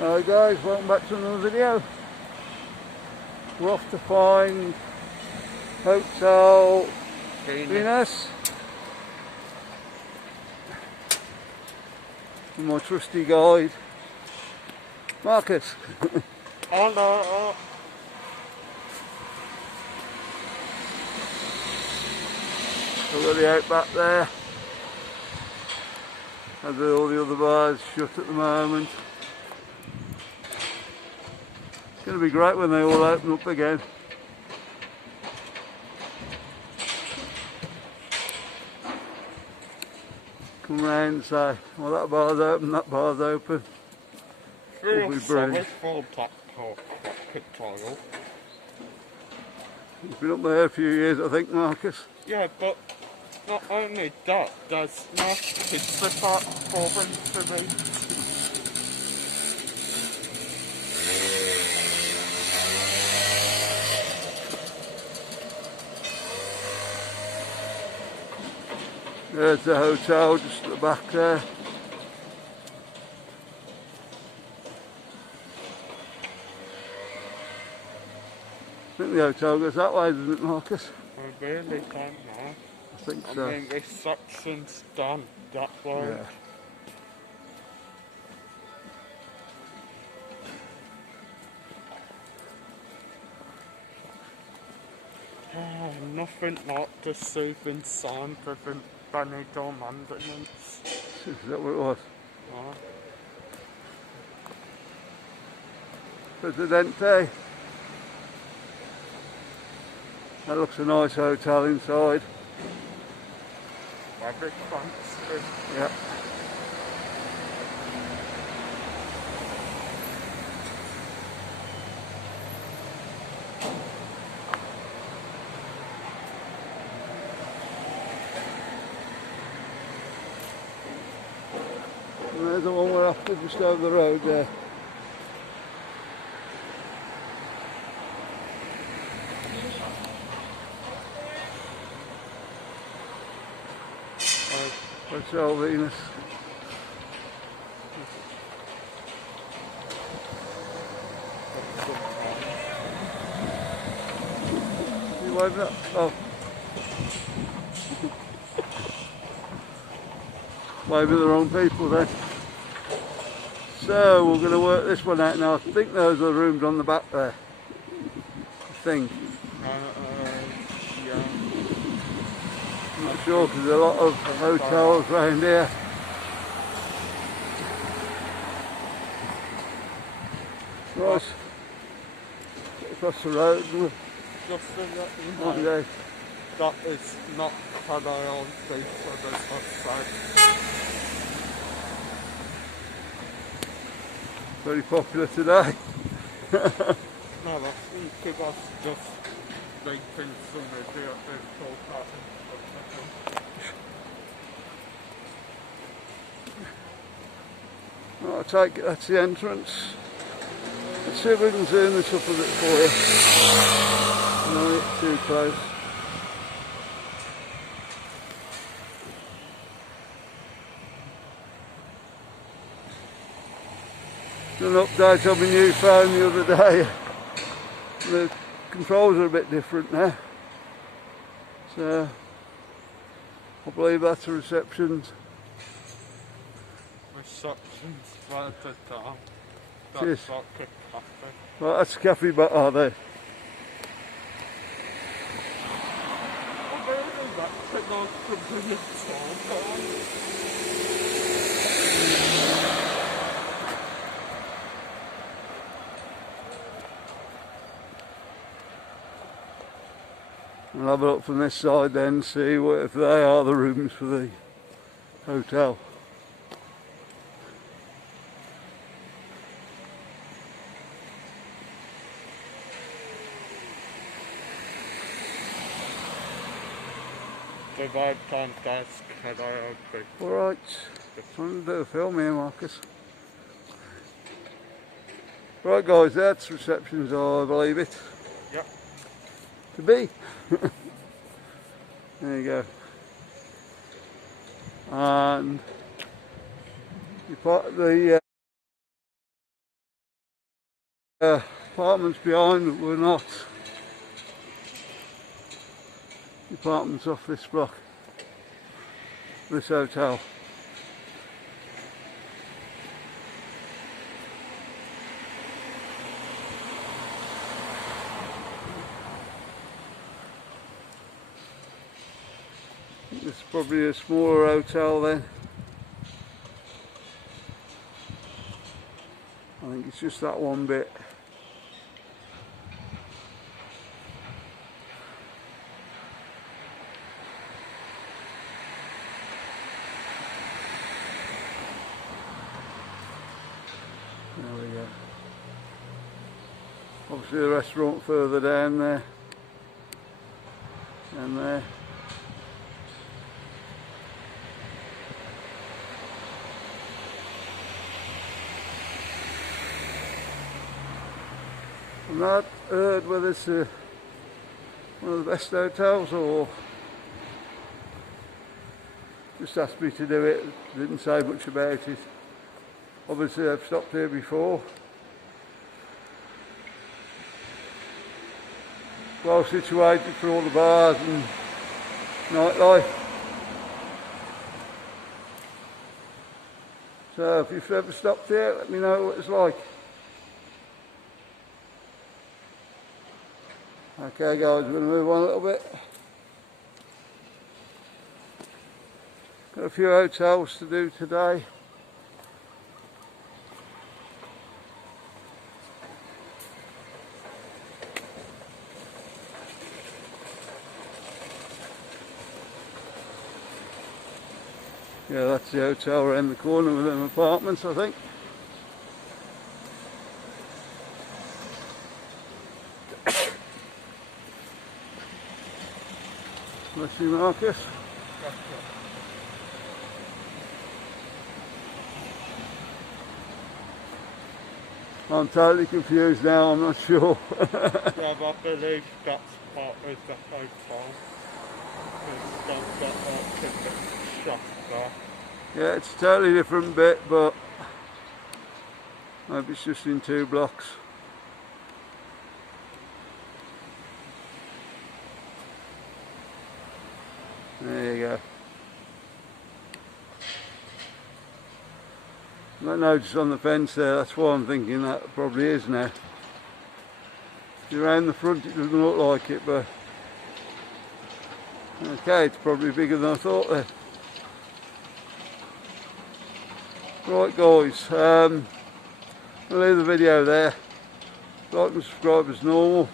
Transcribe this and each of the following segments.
Hi guys, welcome back to another video. We're off to find Hotel Venus. And my trusty guide, Marcus. Hello. We've got the outback there. And all the other bars shut at the moment. It's going to be great when they all open up again. Come round and say, well, that bar's open, that bar's open. It'll be brilliant. You've been up there a few years, I think, Marcus. Yeah, but not only that, there's no pizza part open to me. There's the hotel just at the back there. I think the hotel goes that way, doesn't it, Marcus? I really don't know. I think so. I mean, reception's done that way. Yeah. Nothing like the soothing sound of the Benidorm ambulance. Is that what it was? Oh. Presidente. That looks a nice hotel inside. Very fancy. Yeah. And there's the one we're after just over the road there. Hotel Venus. You waving up? Oh. Waving the wrong people then. So we're going to work this one out now. I think those are the rooms on the back there. I think. Yeah. I'm not sure because there's a lot of hotels around here. Right. Across the road. Just so that you know, One day. that is not Cadayon Beach for this website. Very popular today. No, I think it was just making some idea of this whole Right, I take it that's the entrance. Let's see if we can zoom this up a bit for you. Not get too close. An update on my new phone the other day. The controls are a bit different now. So I believe that's the receptions. reception's further down. Cheers. That's like a cafe. Right, that's the cafe bar, are they? Oh, really? That's a nice convenient time. We'll have a look from this side then, see what, if they are the rooms for the hotel. The right hand desk had I opened. Alright, trying to do a film here, Marcus. Right guys, that's receptions, I believe it. Yep. To be. There you go. And you put the Apartments behind were not. Apartments off this block, this hotel. This is probably a smaller hotel then. I think it's just that one bit. There we go. Obviously the restaurant further down there. And there. And I've heard whether it's one of the best hotels or just asked me to do it, didn't say much about it. Obviously I've stopped here before. Well situated for all the bars and nightlife. So if you've ever stopped here, let me know what it's like. Okay guys, we're going to move on a little bit. Got a few hotels to do today. Yeah, that's the hotel around the corner with them apartments, I think. Bless you, Marcus. I'm totally confused now, I'm not sure. Yeah, I believe that's part of the hotel. It's got that ticket shop there. Yeah, it's a totally different bit, but maybe it's just in 2 blocks. There you go. I noticed on the fence there, that's why I'm thinking that probably is now. Around the front it doesn't look like it, but okay, it's probably bigger than I thought there. Right guys, I'll leave the video there. Like and subscribe as normal,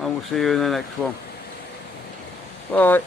and we'll see you in the next one. Bye.